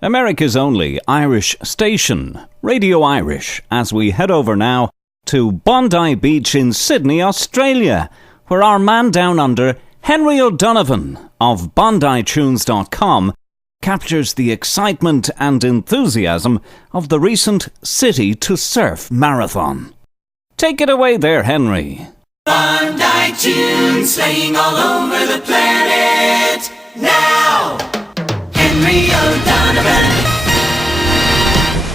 America's only Irish station, Radio Irish, as we head over now to Bondi Beach in Sydney, Australia, where our man down under, Henry O'Donovan of BONDiTUNES.com, captures the excitement and enthusiasm of the recent City to Surf Marathon. Take it away there, Henry. Bondi tunes playing all over the planet now. Henry O'Donovan.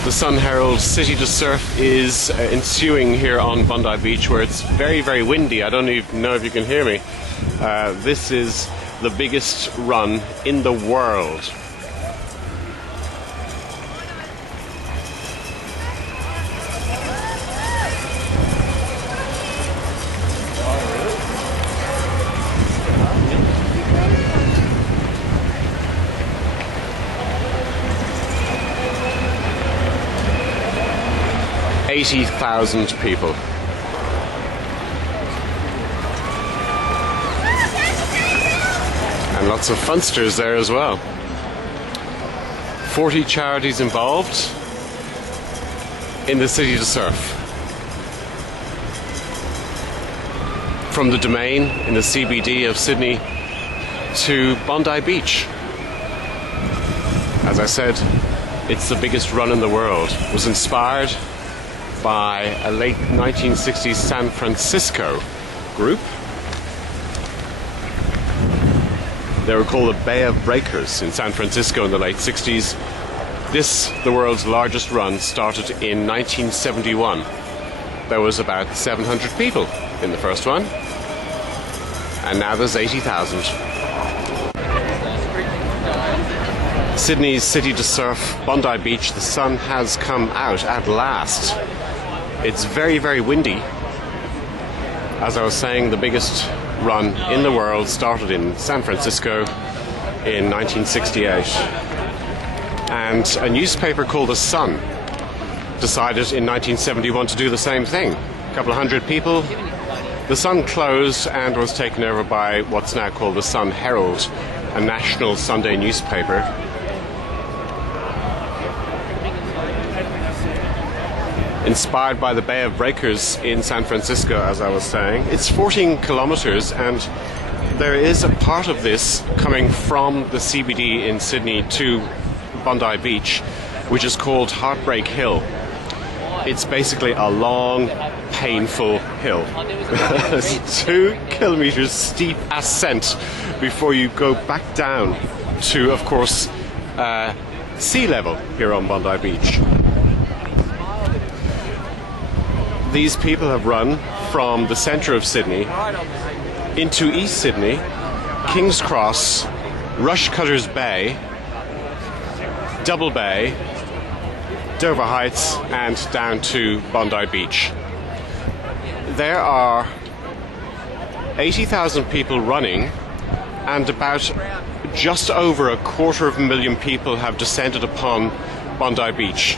The Sun Herald City to Surf is ensuing here on Bondi Beach, where it's very, very windy. I don't even know if you can hear me. This is the biggest run in the world. $80,000 people. And lots of funsters there as well. 40 charities involved in the City to Surf. From the Domain in the CBD of Sydney to Bondi Beach. As I said, it's the biggest run in the world. It was inspired by a late 1960s San Francisco group. They were called the Bay of Breakers in San Francisco in the late 60s. This, the world's largest run, started in 1971. There was about 700 people in the first one, and now there's 80,000. Sydney's City to Surf, Bondi Beach, the sun has come out at last. It's very, very windy. As I was saying, the biggest run in the world started in San Francisco in 1968. And a newspaper called The Sun decided in 1971 to do the same thing. A couple of hundred people. The Sun closed and was taken over by what's now called the Sun Herald, a national Sunday newspaper. Inspired by the Bay of Breakers in San Francisco, as I was saying. It's 14 kilometers, and there is a part of this coming from the CBD in Sydney to Bondi Beach, which is called Heartbreak Hill. It's basically a long, painful hill. It's 2 kilometers steep ascent before you go back down to, of course, sea level here on Bondi Beach. These people have run from the centre of Sydney into East Sydney, King's Cross, Rushcutters Bay, Double Bay, Dover Heights, and down to Bondi Beach. There are 80,000 people running, and about just over 250,000 people have descended upon Bondi Beach,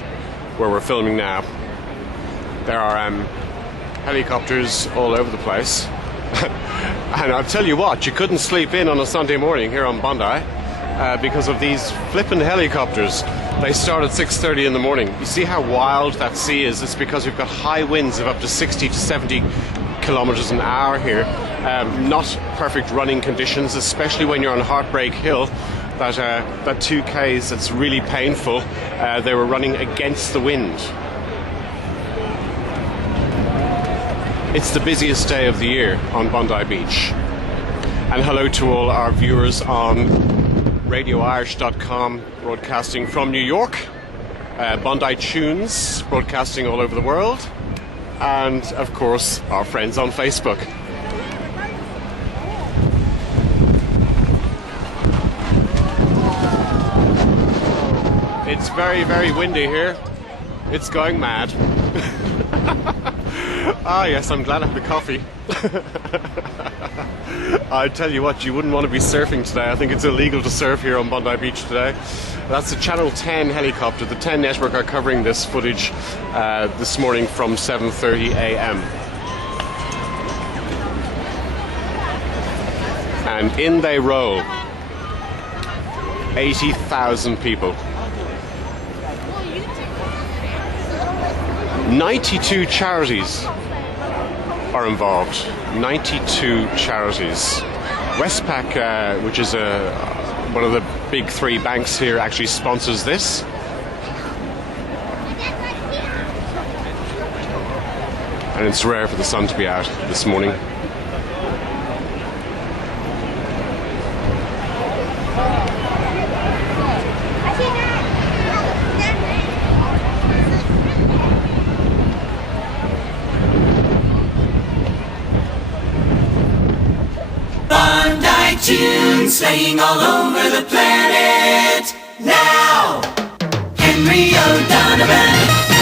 where we're filming now. There are helicopters all over the place. And I'll tell you what, you couldn't sleep in on a Sunday morning here on Bondi because of these flippin' helicopters. They start at 6:30 in the morning. You see how wild that sea is? It's because we've got high winds of up to 60 to 70 kilometers an hour here. Not perfect running conditions, especially when you're on Heartbreak Hill. That 2Ks, that's really painful. They were running against the wind. It's the busiest day of the year on Bondi Beach. And hello to all our viewers on RadioIrish.com, broadcasting from New York, BONDiTUNES, broadcasting all over the world, and of course our friends on Facebook. It's very, very windy here. It's going mad. Ah, yes, I'm glad I had the coffee. I tell you what, you wouldn't want to be surfing today. I think it's illegal to surf here on Bondi Beach today. That's the Channel 10 helicopter. The 10 network are covering this footage this morning from 7:30 a.m. And in they roll. 80,000 people. 92 charities are involved. 92 charities. Westpac, which is one of the big three banks here, actually sponsors this. And it's rare for the sun to be out this morning. BONDiTUNES slaying all over the planet now. Henry O'Donovan.